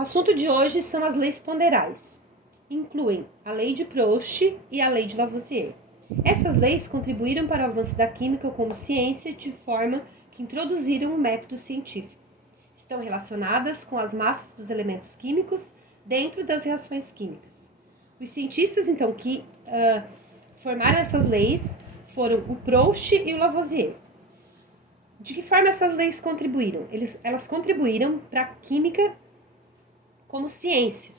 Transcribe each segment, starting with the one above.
assunto de hoje são as leis ponderais. Incluem a lei de Proust e a lei de Lavoisier. Essas leis contribuíram para o avanço da química como ciência de forma que introduziram o método científico. Estão relacionadas com as massas dos elementos químicos dentro das reações químicas. Os cientistas, então, que formaram essas leis foram o Proust e o Lavoisier. De que forma essas leis contribuíram? Elas contribuíram para a química como ciência.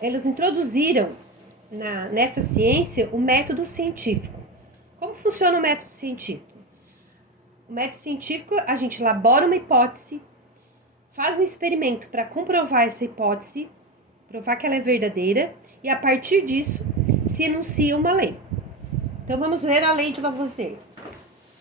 Elas introduziram nessa ciência o método científico. Como funciona o método científico? O método científico, a gente elabora uma hipótese, faz um experimento para comprovar essa hipótese, provar que ela é verdadeira, e a partir disso se enuncia uma lei. Então vamos ver a lei de Lavoisier.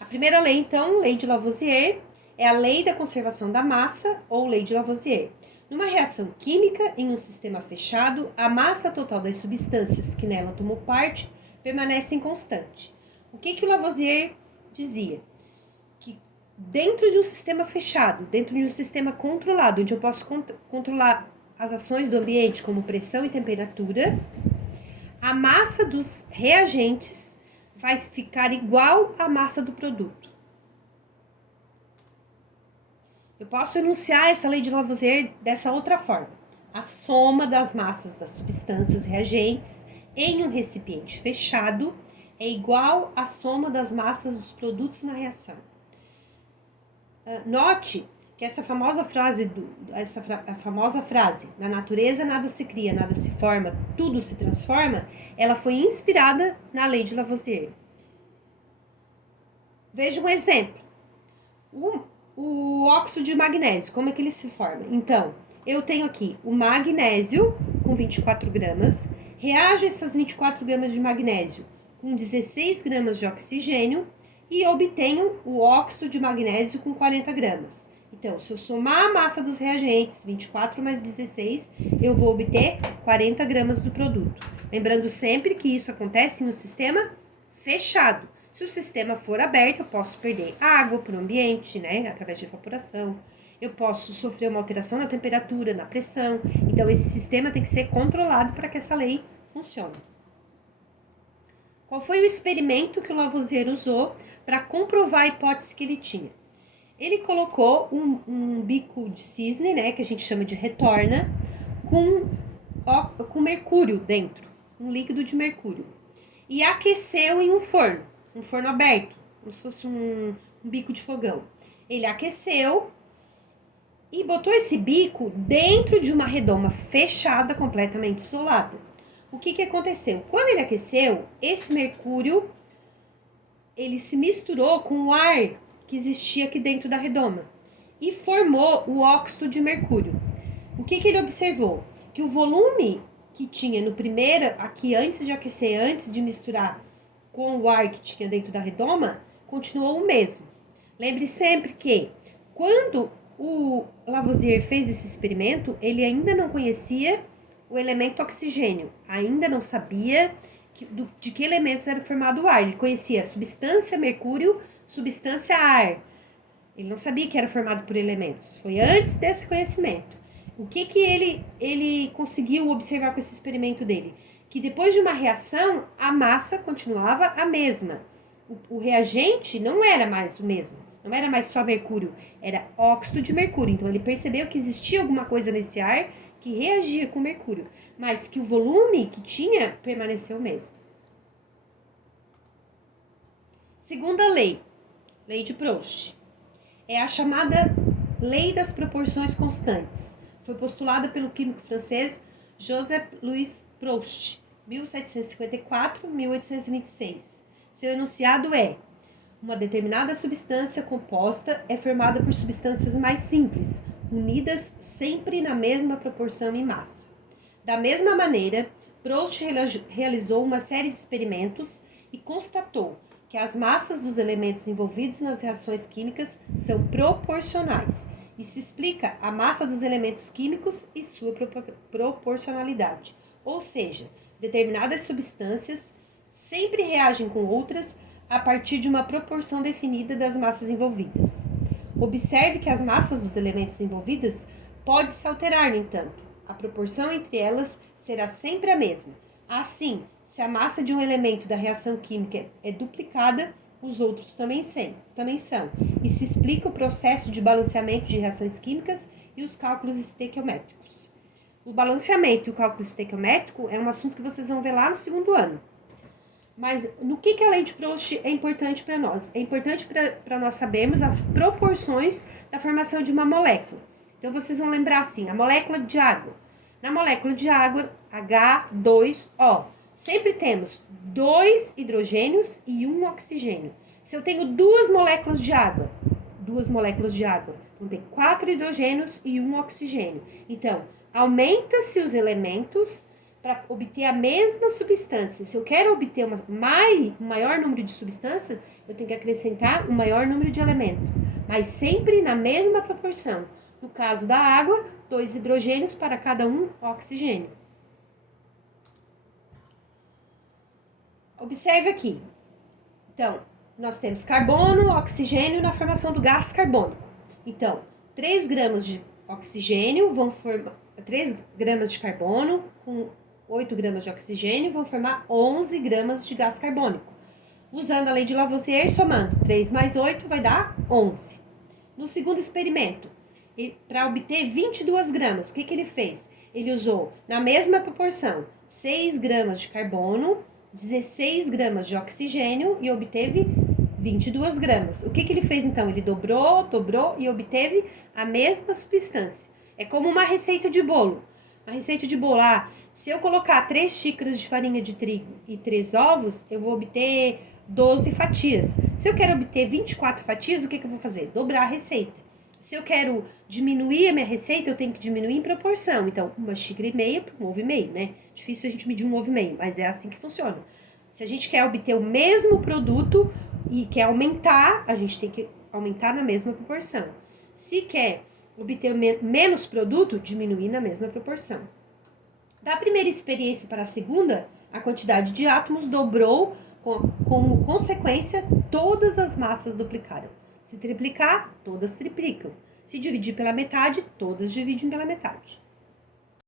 A primeira lei, então, lei de Lavoisier, é a lei da conservação da massa, ou lei de Lavoisier. Numa reação química em um sistema fechado, a massa total das substâncias que nela tomou parte permanece constante. O que o Lavoisier dizia? Que dentro de um sistema fechado, dentro de um sistema controlado, onde eu posso controlar as ações do ambiente, como pressão e temperatura, a massa dos reagentes vai ficar igual à massa do produto. Eu posso enunciar essa lei de Lavoisier dessa outra forma. A soma das massas das substâncias reagentes em um recipiente fechado é igual à soma das massas dos produtos na reação. Note que essa famosa frase, na natureza nada se cria, nada se forma, tudo se transforma, ela foi inspirada na lei de Lavoisier. Veja um exemplo. O óxido de magnésio, como é que ele se forma? Então, eu tenho aqui o magnésio com 24 gramas, reajo essas 24 gramas de magnésio com 16 gramas de oxigênio e obtenho o óxido de magnésio com 40 gramas. Então, se eu somar a massa dos reagentes, 24 mais 16, eu vou obter 40 gramas do produto. Lembrando sempre que isso acontece no sistema fechado. Se o sistema for aberto, eu posso perder água para o ambiente, né, através de evaporação. Eu posso sofrer uma alteração na temperatura, na pressão. Então, esse sistema tem que ser controlado para que essa lei funcione. Qual foi o experimento que o Lavoisier usou para comprovar a hipótese que ele tinha? Ele colocou um bico de cisne, né, que a gente chama de retorna, com mercúrio dentro, um líquido de mercúrio. E aqueceu em um forno aberto, como se fosse um bico de fogão. Ele aqueceu e botou esse bico dentro de uma redoma fechada, completamente isolada. O que aconteceu? Quando ele aqueceu, esse mercúrio, ele se misturou com o ar que existia aqui dentro da redoma e formou o óxido de mercúrio. O que ele observou? Que o volume que tinha no primeiro, aqui antes de aquecer, antes de misturar com o ar que tinha dentro da redoma, continuou o mesmo. Lembre sempre que, quando o Lavoisier fez esse experimento, ele ainda não conhecia o elemento oxigênio, ainda não sabia de que elementos era formado o ar. Ele conhecia substância mercúrio, substância ar. Ele não sabia que era formado por elementos. Foi antes desse conhecimento. O que ele conseguiu observar com esse experimento dele? Que depois de uma reação, a massa continuava a mesma. O reagente não era mais o mesmo, não era mais só mercúrio, era óxido de mercúrio. Então ele percebeu que existia alguma coisa nesse ar que reagia com mercúrio, mas que o volume que tinha permaneceu o mesmo. Segunda lei, lei de Proust, é a chamada lei das proporções constantes. Foi postulada pelo químico francês Joseph-Louis Proust, 1754-1826. Seu enunciado é: uma determinada substância composta é formada por substâncias mais simples, unidas sempre na mesma proporção em massa. Da mesma maneira, Proust realizou uma série de experimentos e constatou que as massas dos elementos envolvidos nas reações químicas são proporcionais. E se explica a massa dos elementos químicos e sua proporcionalidade. Ou seja, determinadas substâncias sempre reagem com outras a partir de uma proporção definida das massas envolvidas. Observe que as massas dos elementos envolvidos pode se alterar, no entanto. A proporção entre elas será sempre a mesma. Assim, se a massa de um elemento da reação química é duplicada, os outros também são. Isso explica o processo de balanceamento de reações químicas e os cálculos estequiométricos. O balanceamento e o cálculo estequiométrico é um assunto que vocês vão ver lá no segundo ano. Mas no que a lei de Proust é importante para nós? É importante para nós sabermos as proporções da formação de uma molécula. Então, vocês vão lembrar assim, a molécula de água. Na molécula de água, H2O, sempre temos 2 hidrogênios e 1 oxigênio. Se eu tenho duas moléculas de água, vão ter 4 hidrogênios e 1 oxigênio. Então, aumenta-se os elementos para obter a mesma substância. Se eu quero obter um maior número de substâncias, eu tenho que acrescentar um maior número de elementos, mas sempre na mesma proporção. No caso da água, 2 hidrogênios para cada 1 oxigênio. Observe aqui. Então, nós temos carbono, oxigênio na formação do gás carbônico. Então, 3 gramas de oxigênio vão formar 3 gramas de carbono com 8 gramas de oxigênio vão formar 11 gramas de gás carbônico. Usando a lei de Lavoisier, somando 3 mais 8 vai dar 11. No segundo experimento, para obter 22 gramas, o que ele fez? Ele usou, na mesma proporção, 6 gramas de carbono, 16 gramas de oxigênio e obteve 22 gramas. O que ele fez então? Ele dobrou e obteve a mesma substância. É como uma receita de bolo. A receita de bolo, se eu colocar 3 xícaras de farinha de trigo e 3 ovos, eu vou obter 12 fatias. Se eu quero obter 24 fatias, o que eu vou fazer? Dobrar a receita. Se eu quero diminuir a minha receita, eu tenho que diminuir em proporção. Então, 1,5 xícaras para 1 ovo e meio, né? Difícil a gente medir 1 ovo e meio, mas é assim que funciona. Se a gente quer obter o mesmo produto e quer aumentar, a gente tem que aumentar na mesma proporção. Se quer obter menos produto, diminuir na mesma proporção. Da primeira experiência para a segunda, a quantidade de átomos dobrou, como consequência, todas as massas duplicaram. Se triplicar, todas triplicam. Se dividir pela metade, todas dividem pela metade.